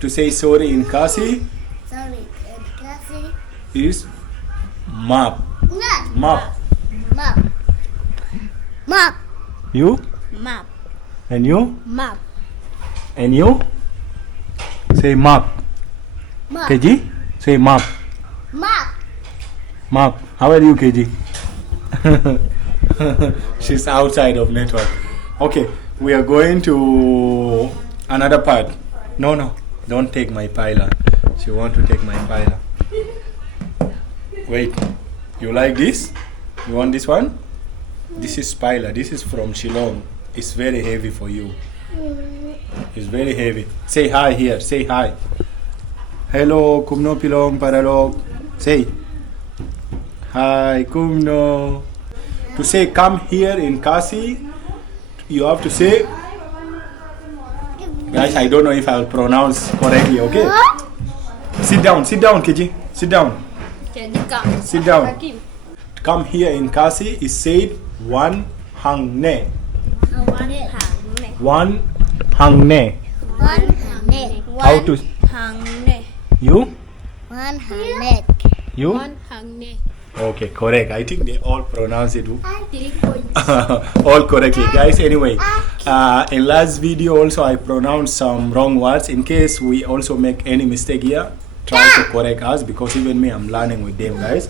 To say sorry in Khasi Sorry, in Khasi. is map. Map. Map. Map. You? Map. And you? Map. And you? Say map. Map. KG? Say map. Map. Map. How are you, KG? She's outside of network. Okay, we are going to another part. No, don't take my piler. She want to take my piler. Wait, you like this? You want this one? This is piler. This is from Shillong. It's very heavy for you. It's very heavy. Say hi here. Say hi. Hello, kumno pilong paralog. Say hi, kumno. To say come here in Khasi, you have to say, guys, I don't know if I'll pronounce correctly, okay? Sit down, KG. Sit down. Sit down. Come here in Khasi is said one hang ne. One hang ne. How to you? One hundred. You? Okay, correct. I think they all pronounce it all correctly, guys. Anyway, in last video also I pronounced some wrong words. In case we also make any mistake here, try to correct us, because even me, I'm learning with them, guys.